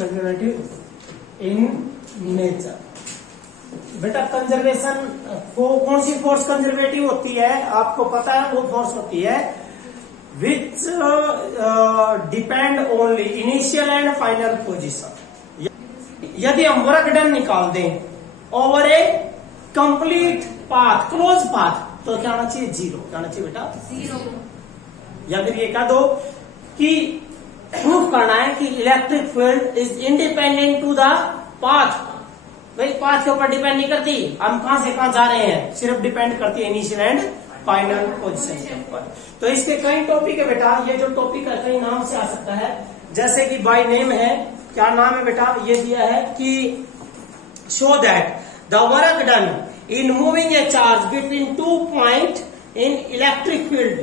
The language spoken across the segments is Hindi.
Conservative in nature. बेटा कंजर्वेशन को कौन सी फोर्स कंजर्वेटिव होती है, आपको पता है वो फोर्स होती है विच depend only initial and final position. यदि हम वर्क डन निकाल दें ओवर ए कंप्लीट पाथ, क्लोज पाथ, तो क्या आना चाहिए? जीरो। क्या आना चाहिए बेटा? जीरो। या फिर ये कह दो कि प्रूफ करना है कि electric field is independent to the path. भाई पाथ के ऊपर डिपेंड नहीं करती, हम कहां से कहां जा रहे हैं, सिर्फ डिपेंड करती है इनिशियल एंड फाइनल पोजीशन के ऊपर। तो इसके कई टॉपिक है बेटा, ये जो टॉपिक है कई नाम से आ सकता है, जैसे कि बाय नेम है। क्या नाम है बेटा? ये दिया है कि show that the work done in moving A charge between 2 point in electric field.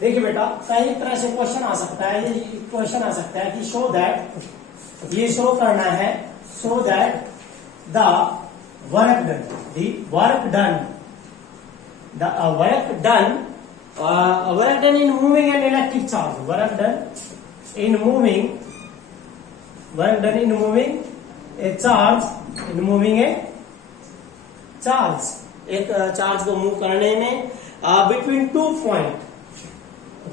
देखिए बेटा कई तरह से क्वेश्चन आ सकता है, ये क्वेश्चन आ सकता है कि शो दैट, ये शो करना है, show that the work done, work done in moving an electric charge, work done in moving A charge, in moving A charge, एक चार्ज को मूव करने में बिटवीन 2 पॉइंट,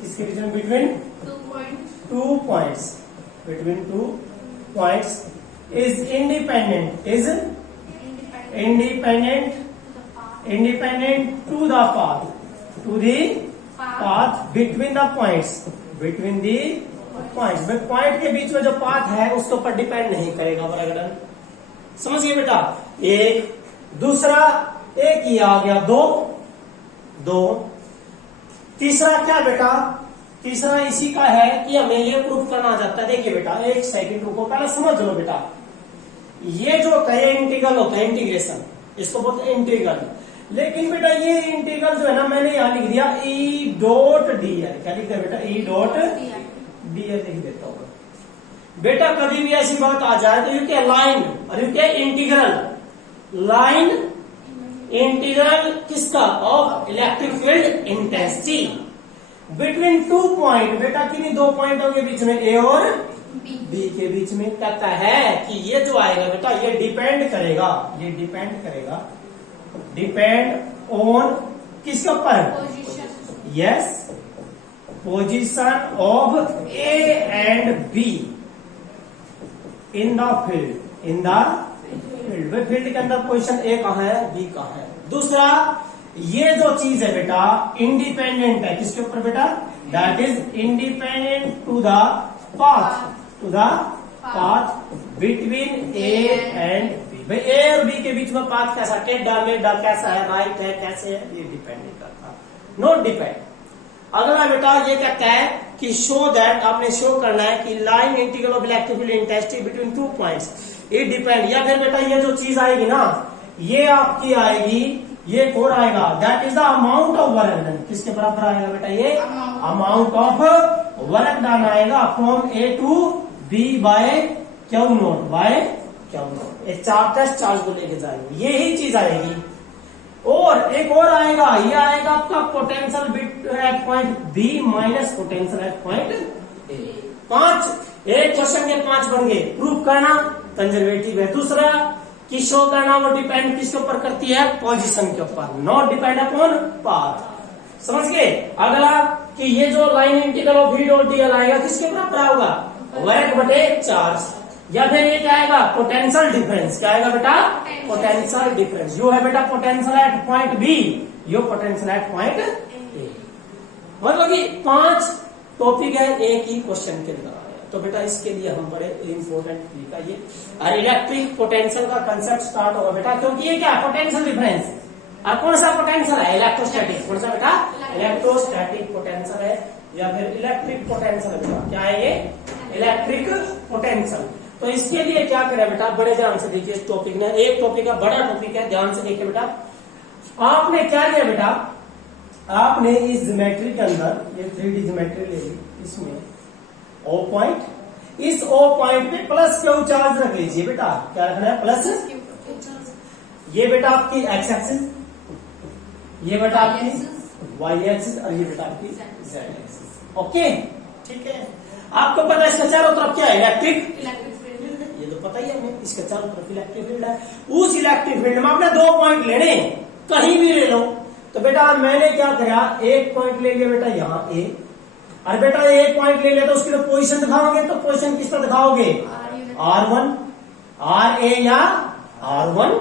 किसके बीच में? Between 2 points, between 2 points is independent to the path, between the points, point के बीच में जो पाथ है उसके ऊपर डिपेंड नहीं करेगा वर्क डन। समझ गए बेटा? एक, दूसरा एक ही आ गया, दो। तीसरा क्या बेटा? तीसरा इसी का है कि हमें ये प्रूफ करना चाहता है। देखिए बेटा एक सेकंड रुको, पहले समझ लो बेटा, ये जो कहे इंटीग्रल होता है, इंटीग्रेशन, इसको बोलते हैं इंटीग्रल। लेकिन बेटा ये इंटीग्रल जो है ना, मैंने यहां लिख दिया ई डॉट डी एल। क्या लिख दिया बेटा? ई डॉट डी एल लिख देता हूं बेटा। कभी भी ऐसी बात आ जाए तो यू क्या लाइन और यू क्या इंटीग्रल, लाइन इंटीग्रल किसका? Of electric field intensity between 2 point. बेटा किन्हीं 2 पॉइंटों के बीच में, ए और बी के बीच में। कहता है कि ये जो आएगा बेटा ये डिपेंड करेगा डिपेंड ऑन किसके ऊपर? Yes, position of A and be in the field, field के अंदर पोजीशन ए कहां है, बी कहां है। दूसरा ये जो चीज है बेटा इंडिपेंडेंट है किसके ऊपर बेटा? That is independent to the path between A and B. भाई ए और बी के बीच में पाथ कैसा, टेढ़ा मेढ़ा कैसा है, राइट है, कैसे है, ये डिपेंड नहीं करता, नॉट डिपेंड। अगला बेटा ये कहता है कि शो दैट, आपने शो करना है कि line integral of electric field intensity between 2 points it depend. या फिर बेटा ये जो चीज आएगी ना, ये आपकी आएगी, ये कोड आएगा that is the amount of work done. किसके बराबर आएगा बेटा? ये अमाउंट ऑफ वर्क डन आएगा from A to B by Q naught, ये चार्ज को लेके जाएंगे, यही चीज आएगी। और एक और आएगा, ये आएगा आपका potential bit at point B minus potential at point A. 5, एक क्वेश्चन के 5 बन गए। प्रूफ करना कंजर्वेटिव है। दूसरा कि शो करना वो डिपेंड किसके ऊपर करती है? पोजीशन के ऊपर, नॉट डिपेंड अपॉन पाथ। समझ गए? अगला कि ये जो line integral of V dot DL आएगा किसके बराबर होगा? वर्क बटे चार्ज। या फिर ये क्या आएगा? Potential difference. क्या आएगा बेटा? Potential difference. यू है बेटा पोटेंशियल एट पॉइंट बी, यो पोटेंशियल एट पॉइंट ए। मतलब कि 5 टॉपिक है एक ही क्वेश्चन के अंदर। तो बेटा इसके लिए हम बड़े इंपॉर्टेंट लिखा ये, और इलेक्ट्रिक पोटेंशियल का कंसेप्ट स्टार्ट होगा बेटा, क्योंकि ये क्या पोटेंशियल डिफरेंस, और कौन सा पोटेंशियल है? इलेक्ट्रोस्टैटिक। कौन सा बेटा? इलेक्ट्रोस्टैटिक पोटेंशियल है, या फिर इलेक्ट्रिक पोटेंशियल है। क्या है ये? Electric potential. तो इसके लिए क्या करें बेटा, बड़े ध्यान से देखिए इस टॉपिक में। एक टॉपिक है, बड़ा टॉपिक है, ध्यान से देखिए बेटा। आपने क्या किया बेटा, आपने इस ज्योमेट्री के अंदर ये 3D ज्योमेट्री ले ली, इसमें O पॉइंट, इस O पॉइंट पे प्लस क्यू चार्ज रख लीजिए बेटा। क्या रखना है? प्लस। ये बेटा आपकी एक्स एक्सिस, ये बेटा आपकी वाई एक्सिस, और ये बेटा आपकी जेड एक्सिस। ओके ठीक है। आपको पता है इसका चारों तरफ क्या है? इलेक्ट्रिक पता ही है हमें, इसके चारों तरफ इलेक्ट्रिक फील्ड है। उस इलेक्ट्रिक फील्ड में आपने 2 पॉइंट लेने, कहीं भी ले लो। तो बेटा मैंने क्या करा, एक पॉइंट ले लिया बेटा यहाँ ए, और बेटा एक पॉइंट ले लिया तो उसकी तो पोजीशन दिखाओगे, तो पोजीशन किस तरह दिखाओगे, R1, R A या R1।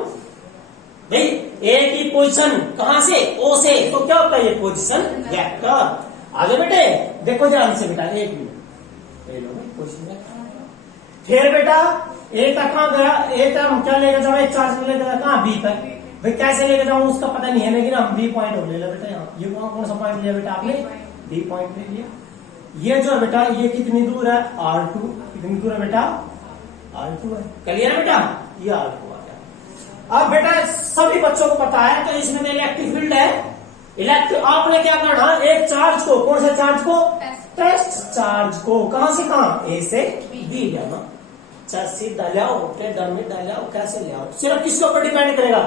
भाई ए की पोजीशन कहां से, ओ से, तो क्या होता है ये पोजीशन वेक्टर। आगे बेटे देखो ध्यान से बेटा, एक मिनट ले लो पोजीशन वेक्टर। फिर बेटा ए का कहां गया, ए का हम क्या लेकर जाओ, एक चार्ज लेकर जाओ कहां, बी पर। भाई कैसे लेकर जाऊं उसका पता नहीं है, लेकिन हम बी पॉइंट ले लो बेटा। यहाँ ये कौन सा पॉइंट लिया बेटा आपने, बी पॉइंट ले लिया। ये जो है बेटा ये कितनी दूर है, R2, कितनी दूर है बेटा, R2 है। क्लियर है बेटा, ये R2 आ गया। अब बेटा सभी बच्चों को पता है, तो इसमें इलेक्ट्रिक फील्ड है। इलेक्ट्रिक आपने क्या करना, एक चार्ज को, कौन से चार्ज को, टेस्ट चार्ज को, कहां से कहां, ए से बी जाना। सीधा ले आओ, टेढ़ में डाल आओ, कैसे ले आओ, सिर्फ किसके ऊपर डिपेंड करेगा,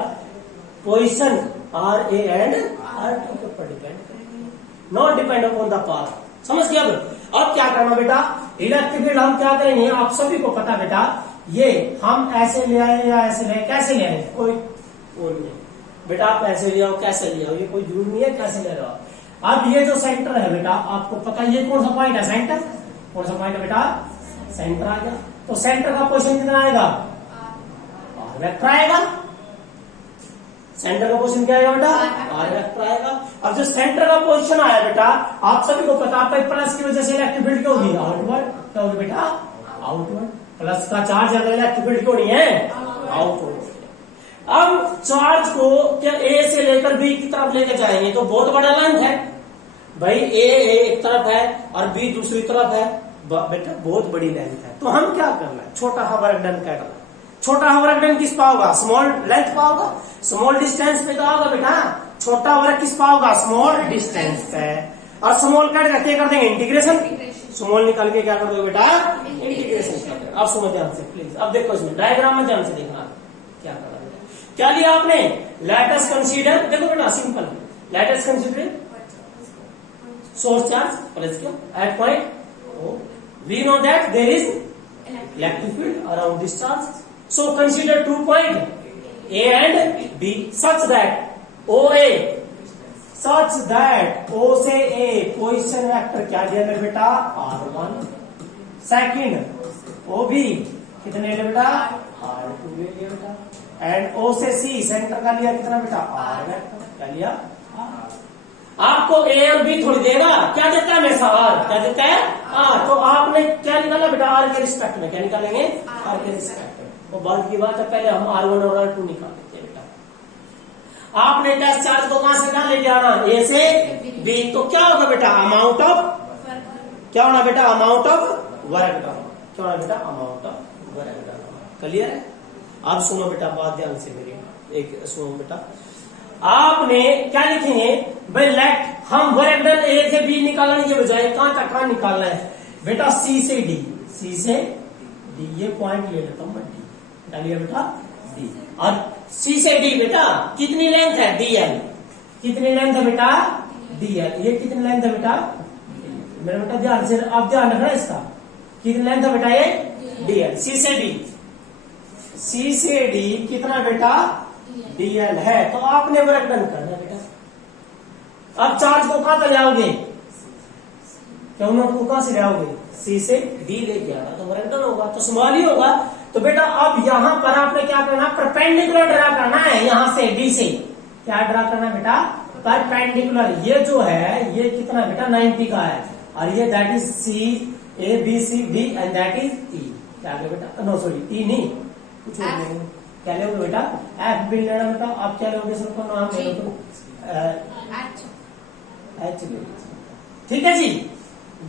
position R A and R2 के ऊपर डिपेंड करेगी, not depend upon the path. समझ गया। अब क्या करना बेटा, इलेक्ट्रिक फील्ड हम क्या करेंगे, आप सभी को पता बेटा, ये हम ऐसे ले आए या ऐसे ले, कैसे ले आए, कोई वो नहीं बेटा, आप ऐसे ले आओ कैसे ले आओ, ये कोई जरूरी नहीं है कैसे ले रहे हो। अब ये जो सेंटर है बेटा, आपको पता ये कौन सा पॉइंट है, सेंटर, कौन सा पॉइंट है बेटा, सेंटर आ गया। तो सेंटर का पोजीशन कितना आएगा, R वेक्टर आएगा। सेंटर का पोजीशन क्या आएगा बेटा, R वेक्टर आएगा। अब जो सेंटर का पोजीशन आया बेटा, आप सभी को पता, आपका प्लस की वजह से इलेक्ट्रिक फील्ड क्या होगी, आउटवर्ड, क्या होगी बेटा, आउटवर्ड। प्लस का चार्ज अगर इलेक्ट्रिक फील्ड क्यों नहीं है, आउटवर्ड। अब चार्ज को क्या ए से लेकर बी की तरफ लेकर जाएंगे, तो बहुत बड़ा लेंथ है भाई, ए एक तरफ है और बी दूसरी तरफ है बेटा, बहुत बड़ी लेंथ है। तो हम क्या करना है, छोटा सा वर्क डन करना है। छोटा सा वर्क डन किस पाओगा, स्मॉल लेंथ पाओगा, स्मॉल डिस्टेंस पे तो होगा बेटा। छोटा वर्क किस पाओगा, स्मॉल डिस्टेंस पे। और स्मॉल कट करके कर देंगे इंटीग्रेशन, स्मॉल निकाल के क्या कर दोगे बेटा, इंटीग्रेशन कर देंगे। अब सुनो ध्यान से प्लीज, अब देखो इसमें डायग्राम में ध्यान से देखना क्या करना है। क्या लिया आपने, लेट अस कंसीडर, देखो बेटा simple, let us consider source charge plus क्या at point O. We know that there is electric field around this charge. So consider 2 points A and B such that OA, such that O से A पोजिशन वेक्टर क्या दिया मेरे बेटा, R1। सेकंड OB कितने ले बेटा, R2 ले लिया बेटा। एंड O से C सेंटर का लिया कितना बेटा, R वेक्टर, क्या लिया, आपको ए और बी थोड़ी देगा, क्या देता है हमेशा R, क्या देता है R। तो आपने क्या निकाला बेटा, R के रिस्पेक्ट में क्या निकालेंगे, R के रिस्पेक्ट में। तो बाद की बात है, पहले हम R1 और R2 निकाल देते हैं बेटा। आपने टेस्ट चार्ज को कहां से कहां लेके आना, ए से बी, तो क्या होगा बेटा, अमाउंट ऑफ, क्या होना बेटा, अमाउंट ऑफ वर्क डन, क्या होना बेटा, amount of work done. Clear है। अब सुनो बेटा बात ध्यान से मेरी, एक सुनो बेटा, आपने क्या लिखेंगे भाई, लेट हम वर्क डन ए से बी निकालने के बजाय कहां तक कहां निकालना है बेटा, सी से डी, सी से डी, ये पॉइंट ले लेता हूं मैं, डी डालिए बेटा, डी। और सी से डी बेटा कितनी लेंथ है, DL, कितनी लेंथ है बेटा, DL, ये कितनी लेंथ है बेटा, मेरा बेटा ध्यान से आप ध्यान रखना इसका, कितनी लेंथ है बेटा ये, DL। सी से डी, सी से डी कितना बेटा, DL है। तो आपने वर्क डन करना है बेटा। अब चार्ज को कहां तक ले आओगे, क्या को कहां से ले आओगे, सी से डी लेके आना, तो वर्क डन होगा, तो स्मॉल ही होगा। तो बेटा अब यहां पर आपने क्या करना, परपेंडिकुलर ड्रा करना है, यहां से डी से क्या ड्रा करना है बेटा, परपेंडिकुलर। ये जो है ये कितना बेटा, 90 का है, और ये that is C, A B C D and that is E. क्या बेटा, नो सॉरी ई नहीं, कुछ नहीं, क्या लोगे बेटा, एफ बी लेना बेटा। आप क्या लोगे, सबको नाम ले लो, एच, ठीक है जी।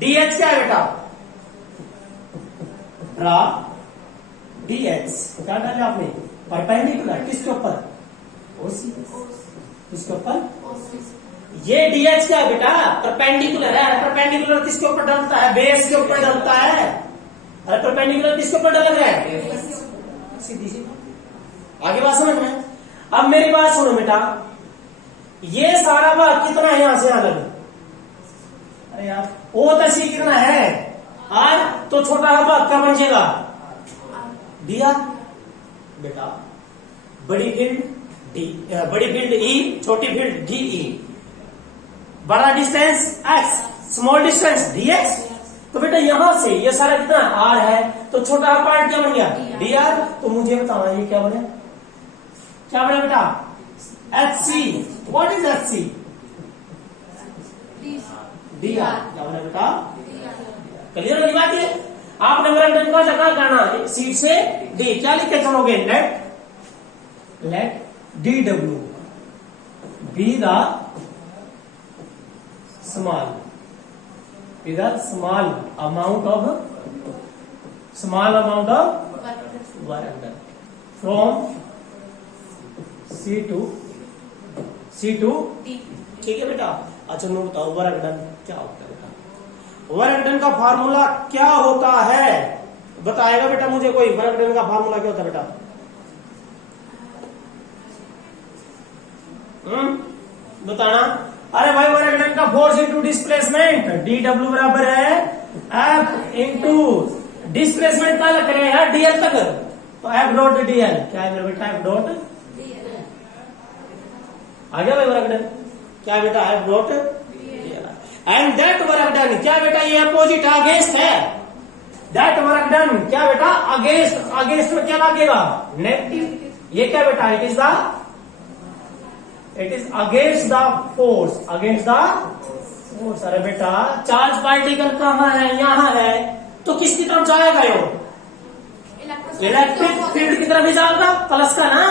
DH क्या है बेटा, ड्रा DH, क्या डाला आपने, परपेंडिकुलर, किसके ऊपर, OC, किसके ऊपर, ये DH क्या है बेटा, परपेंडिकुलर है। परपेंडिकुलर किसके ऊपर डलता है, बेस के ऊपर डलता है। अरे परपेंडिकुलर किसके ऊपर डल रहा है, सीधी सी आगे बात समझ में। अब मेरी बात सुनो बेटा, ये सारा भाग कितना है यहां से यहां लगे, अरे यार ओ तसी कितना है R, तो छोटा भाग क्या बन जाएगा, DR। बेटा बड़ी फील्ड डी, बड़ी फील्ड ई, छोटी फील्ड डी ई, बड़ा distance x, small distance D x. तो बेटा यहां से ये सारा कितना आर है, तो छोटा पार्ट क्या बन गया डी आर। तो मुझे बताना ये क्या बने, क्या बने बेटा H C. What is H C, D R. क्या बने बेटा, क्लियर वाली बात है। आपने वर्क डन का जगह करना सी से डी, क्या लिख के चलोगे, let D W be the small, with a small amount of work done from C to D। ठीक है बेटा। अच्छा नोट बताओ वर्क डन क्या होता है बेटा, वर्क डन का फार्मूला क्या होता है, बताएगा बेटा मुझे कोई, वर्क डन का फार्मूला क्या होता है बेटा। बताना। अरे भाई वर्क डन का force into displacement, D W बराबर है एफ इंटू डिस्प्लेसमेंट का लग रहे हैं डीएल तक, तो एफ डॉट डीएल क्या है मेरा बेटा, एफ डॉट आ गया भाई वर्क डन, क्या बेटा F dot DL. And that work done क्या बेटा, ये अपोजिट अगेंस्ट है, दैट वर्क डन क्या बेटा अगेंस्ट, अगेंस्ट में क्या लगेगा नेगेटिव। ये क्या बेटा, it is against the force, against the force. अरे बेटा चार्ज पार्टिकल कहाँ है, यहाँ है, तो किसकी तरफ जाएगा यो, इलेक्ट्रिक फील्ड की तरफ ही जाएगा, प्लस का ना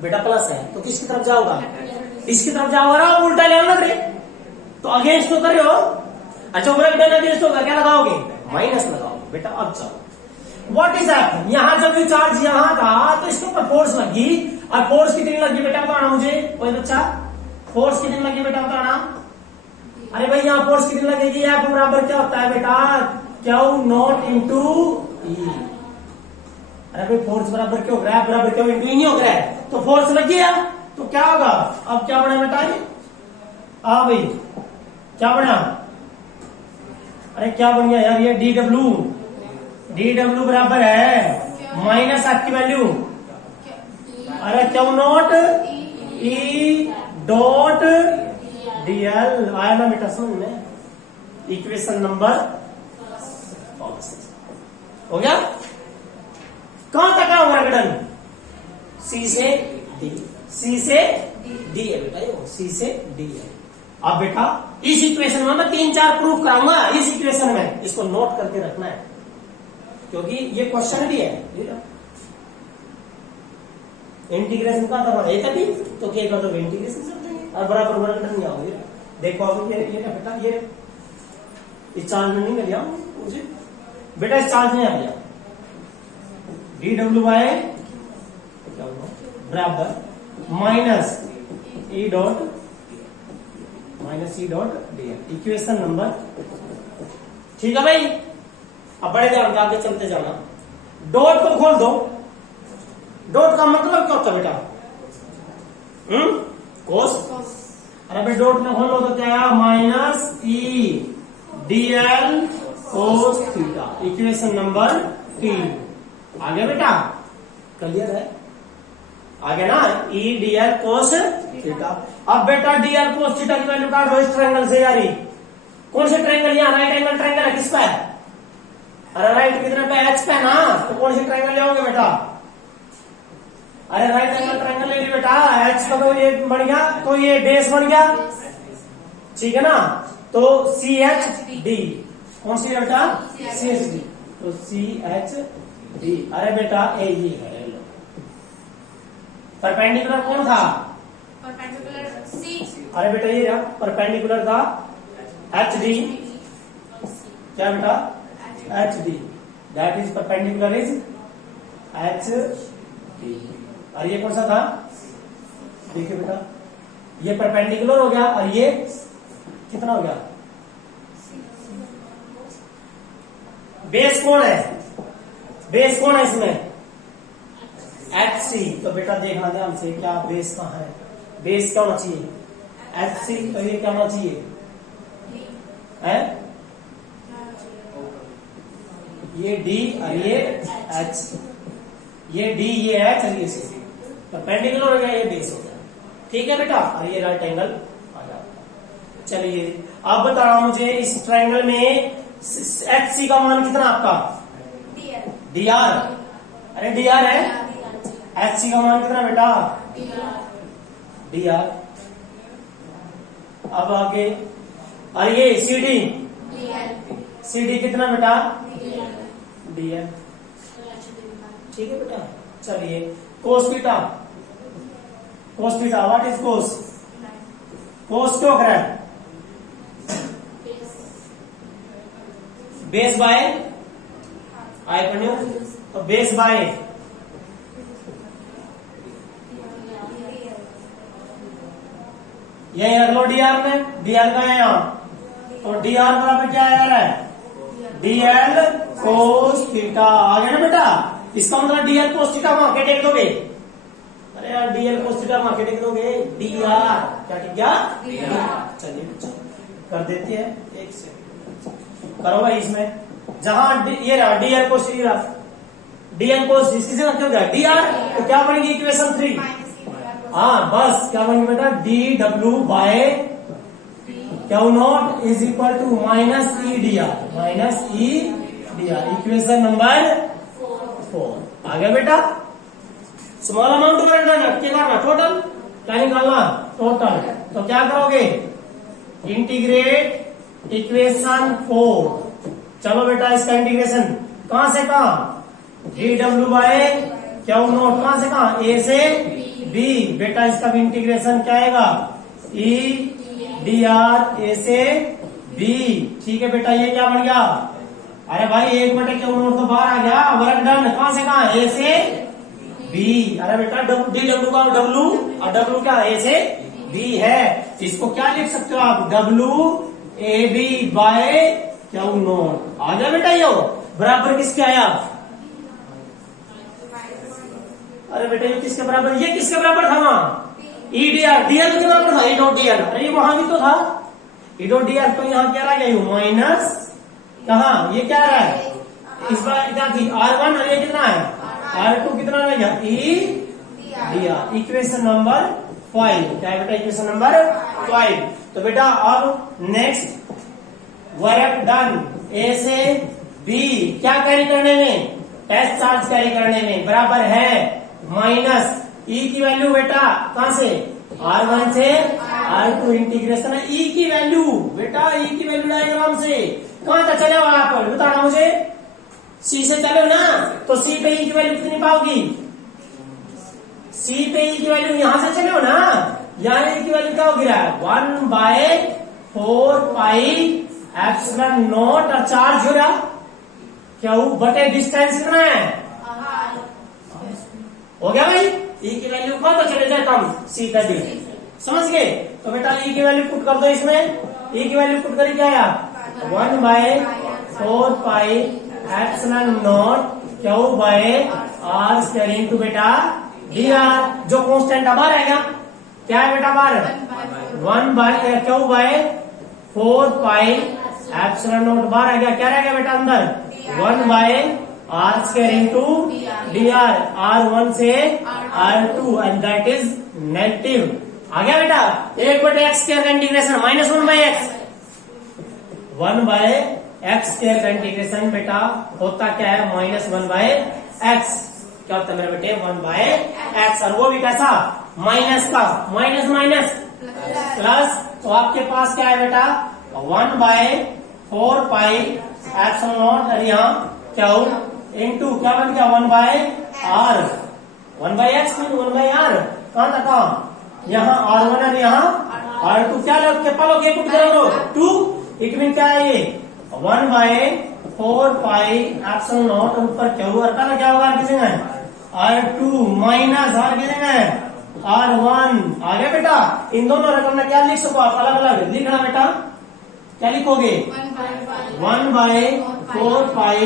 बेटा, प्लस है तो किसकी तरफ जाओगा, इसकी तरफ जाओगा, उल्टा लेना लग रहे तो अगेंस्ट तो कर रहे हो। अच्छा वर्क डन अगेंस्ट होगा, क्या लगाओगे, माइनस लगाओगे बेटा। अब चलो व्हाट इज दैट, यहां जब ये चार्ज यहां था तो इसके ऊपर फोर्स लगी, और फोर्स कितनी लगी बेटा बताना मुझे, कोई बच्चा फोर्स कितनी लगी बेटा बताना। अरे भाई यहाँ फोर्स कितनी लगेगी, एफ बराबर क्या होता है बेटा, क्यू नॉट इंटू ई। अरे भाई फोर्स बराबर क्यों, ग्रेफ बराबर क्यों इंटू ई नहीं हो रहा है, तो फोर्स लग गया तो क्या होगा, अब क्या बना बेटा ये, हाँ भाई क्या बना, अरे क्या बन गया यार ये डी डब्ल्यू, डी डब्ल्यू बराबर है माइनस एफ की वैल्यू, अरे Q not E dot DL. आया ना बेटा समझ में, इक्वेशन नंबर हो गया। कहां तक है वर्क डन, सी से डी, सी से डी है बेटा, ये सी से डी है। अब बेटा इस इक्वेशन में मैं 3-4 प्रूफ कराऊंगा, इस इक्वेशन में इसको नोट करके रखना है क्योंकि ये क्वेश्चन भी है। इंटीग्रेशन का था एक अभी तो क्या कर दो इंटीग्रेशन कर देंगे और बराबर वर्क डन क्या होगा। देखो अब ये क्या बेटा, ये इस चार्ज में नहीं कर लिया मुझे बेटा, इस चार्ज में आ गया डी डब्ल्यू बाय क्या होगा बराबर minus E dot DL, equation number. ठीक है भाई, अब बड़े ध्यान से आगे चलते जाना। डॉट को खोल दो, डॉट का मतलब क्या होता है बेटा, कोस। अरे भाई डॉट में खोल लो तो क्या है minus E DL cos theta, equation number 3। आगे बेटा क्लियर है, आगे ना ई डीएल कोस थीटा। अब बेटा डीएल कोस थीटा की वैल्यू काट दो इस ट्रायंगल से यारी, कौन से ट्रायंगल, यहाँ राइट एंगल ट्रायंगल है किस पे, अरे राइट कितने पे एच पे ना, तो कौन से ट्रायंगल लेओगे बेटा, अरे राइट एंगल ट्रायंगल ले ली बेटा, एच का तो ये बन गया, तो ये बेस बन गया, ठीक है ना, तो सी एच डी, कौन सी है बेटा, सी एच डी, तो सी एच डी। अरे बेटा ए ही है, परपेंडिकुलर कौन था, परपेंडिकुलर सी, अरे बेटा ये रहा परपेंडिकुलर था एच डी, क्या बेटा H D, that is perpendicular is H D. और ये कौन सा था, देखिए बेटा ये परपेंडिकुलर हो गया और ये कितना हो गया, बेस कौन है, बेस कौन है इसमें एच सी। तो बेटा देखना ध्यान से क्या बेस कहाँ है, बेस क्या होना चाहिए एच सी, तो ये क्या होना चाहिए है, ये डी और ये एच, ये डी ये है, चलिए इसे परपेंडिकुलर हो गया, ये बेस हो गया। ठीक है बेटा, और ये राइट एंगल आ जाता है। चलिए अब बता रहा हूं मुझे इस ट्रायंगल में एच सी का मान कितना आपका? DL डी आर, अरे डी आर है, एच सी का मान कितना बेटा? D are. अब आगे, और ये सी डी, सी डी कितना बेटा? D L. ठीक है बेटा, चलिए cos theta, cos theta what is cos? Cos क्यों करा है? बेस बाय आई पढ़ो, तो बेस बाय यही रख लो डी आर में, डी आर का है यहाँ, तो डी आर बराबर क्या आ रहा है? D L cos theta. आ गया ना बेटा? इसका मतलब डी एल कोस थीटा वहां के टेक दोगे, अरे यार डी एल कोस थीटा वहां के टेक दोगे, डी आर क्या ठीक क्या? चलिए कर देती है, एक सेकंड करो भाई। इसमें जहां ये रहा D L cos theta, D L cos इसकी जगह क्यों गया डी आर, तो क्या बनेगी इक्वेशन 3? हाँ बस क्या बनेगी बेटा? D W by Q naught is equal to minus E D R, minus E D R, equation number 4 आ गया बेटा। स्मॉल अमाउंट में करना टोटल, क्या निकालना? टोटल। तो क्या करोगे? Integrate equation 4। चलो बेटा इसका इंटीग्रेशन कहां से कहां? D W by Q naught, कहां से कहां? ए से बी। बेटा इसका भी इंटीग्रेशन क्या आएगा? ई डी आर ए से बी। ठीक है बेटा, ये क्या बन गया? अरे भाई 1/क्यू नॉट तो बाहर आ गया, वर्क डन कहां से कहां? ए से बी। अरे बेटा डी डब्ल्यू का डब्ल्यू, और डब्ल्यू क्या? ए से बी है, इसको क्या लिख सकते हो आप? W A B by Q nought. आ गया बेटा, यो बराबर किसके आया? अरे बेटा ये किसके बराबर? ये किसके बराबर था वहां? ई डी आर, डी एल किसके बराबर था? ई डॉट डी एल। अरे वहां भी तो था ई डॉट डी एल, तो यहाँ क्या रह गया? माइनस कहा? ये क्या रहा है? इस बार क्या थी? R1, और ये कितना है? R2 कितना रह गया? ई डी आर। इक्वेशन नंबर 5 क्या है बेटा? Equation number 5। तो बेटा अब नेक्स्ट वर्क डन ए से बी क्या कैरी करने में? टेस्ट चार्ज कैरी करने में बराबर है माइनस ई की वैल्यू बेटा कहां से? R1 से R2 इंटीग्रेशन है ई की वैल्यू बेटा, ई की वैल्यू डायग्राम से कहां तक चले हो आप? बताना मुझे। सी से चलो ना, तो सी पे ई की वैल्यू कितनी पाओगी? सी पे ई की वैल्यू यहां से चले हो ना, यहाँ ई की वैल्यू क्या होगी? 1/4 पाई एप्सिलॉन नॉट, और चार्ज हो रहा क्या बटे डिस्टेंस कितना है? हो गया भाई? ई की वैल्यू कौन तो चले जाए कम, सी का डी, समझ गए? तो बेटा ई की वैल्यू पुट कर दो इसमें, ई की वैल्यू पुट करी क्या आया? 1/4 pi epsilon naught Q by R square into बेटा डी आर, जो कांस्टेंट बाहर आएगा क्या है बेटा? बाहर 1/क्यू बाय 4 पाई एप्सिलॉन नॉट बाहर आ गया, क्या रह गया बेटा अंदर? 1/r square into D R, R1 से R2 and that is negative. आ गया बेटा? 1/x स्क्वायर का integration minus 1/x, 1/x square का इंटीग्रेशन बेटा होता क्या है? Minus 1/x। क्या होता है मेरे बेटे? 1/x, और वो भी कैसा? माइनस का, माइनस माइनस प्लस, तो आपके पास क्या है बेटा? 1/4 पाई एप्सिलॉन नॉट, और यहाँ क्या हो? इनटू क्या बन गया? 1/r, 1/x नहीं 1/r, कहां तक? कहां? यहाँ R1 और यहाँ R2, क्या लोग के पालो के पुट करो 2, इट मीन क्या है ये? 1/4 पाई एप्सिलॉन नॉट, ऊपर क्या हुआ? क्या होगा? किसी में R2 माइनस R कितने में? R1। आ गया बेटा? इन दोनों रकम में क्या लिख सको आप? अलग अलग लिखना बेटा, क्या लिखोगे? 1/4 pi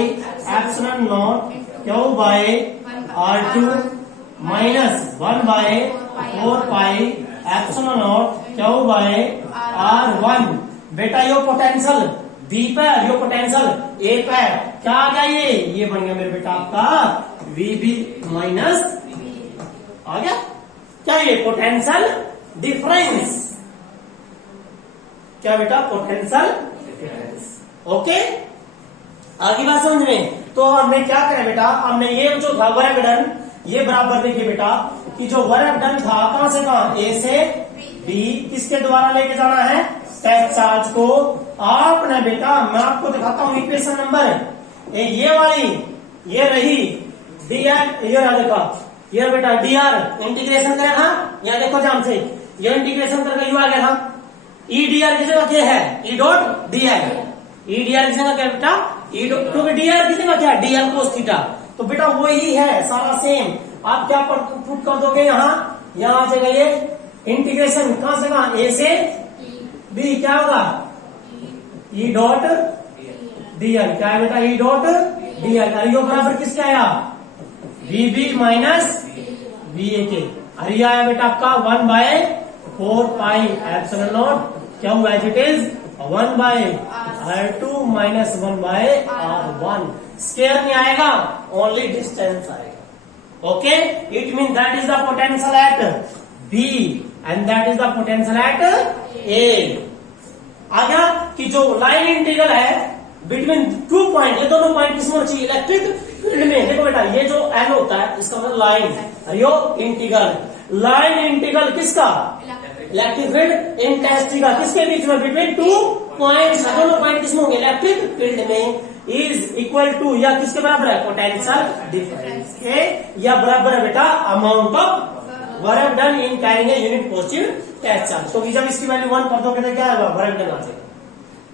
epsilon naught Q by R2 minus 1/4 pi epsilon naught Q by R1। बेटा यो पोटेंशियल बी पर, यो पोटेंशियल ए पर, क्या आ गया ये बन गया मेरे बेटा आपका वीबी माइनस आ गया क्या, ये पोटेंशियल डिफरेंस, क्या बेटा पोटेंशियल डिफरेंस। ओके, आगे बात समझ में। तो हमने क्या करा बेटा, हमने ये जो था वर्क डन, ये बराबर देखिए बेटा कि जो वर्क डन था कहां से कहां, ए से बी, किसके द्वारा लेके जाना है, टैप चार्ज को। आपने बेटा मैं आपको दिखाता हूं इक्वेशन नंबर ये वाली, ये रही डी आर, ये रहा देखा, ये बेटा डी आर इंटीग्रेशन करें था, यहाँ देखो ध्यान से, ये इंटीग्रेशन करके यू आ गया था, ई डी आर की जगह क्या है, ई dot D are, E D are की जगह क्या बेटा, ई डॉट, क्योंकि डी आर की जगह क्या, डी आर कोस थीटा, तो बेटा वही है सारा सेम। आप क्या पुट कर दोगे यहाँ आ जाएगा ये इंटीग्रेशन कहां से कहां, ए से बी, क्या होगा ई डॉट डी आर, क्या है बेटा ई डॉट डी आर, यो बराबर किसके आया, V B minus V A के, अरे ये आया बेटा आपका 1/4 पाई एप्सिलॉन नॉट, क्या हुआ as it is 1/R2 minus 1/R1, square नहीं आएगा, ओनली डिस्टेंस आएगा। Okay, it mean that is the potential at B and that is the potential at A. आ गया कि जो लाइन इंटीग्रल है बिटवीन 2 पॉइंट, ये दोनों पॉइंट किसमें होना चाहिए, इलेक्ट्रिक फील्ड में। देखो बेटा ये जो एल होता है इसका मतलब लाइन, यो इंटीग्रल, लाइन इंटीग्रल किसका, इलेक्ट्रिक फील्ड इंटेंसिटी का, किसके बीच में, बिटवीन 2 पॉइंट्स, दोनों पॉइंट किसमें होंगे, इलेक्ट्रिक फील्ड में, इज इक्वल टू, या किसके बराबर है, पोटेंशियल डिफरेंस के, या बराबर है बेटा amount of work done in carrying a unit positive test charge. तो जब इसकी वैल्यू 1 कर दोगे तो क्या होगा, वर्क डन आ जाएगा।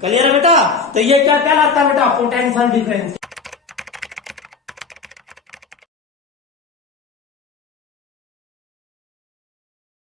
क्लियर है बेटा, तो ये क्या कहलाता है बेटा, पोटेंशियल डिफरेंस।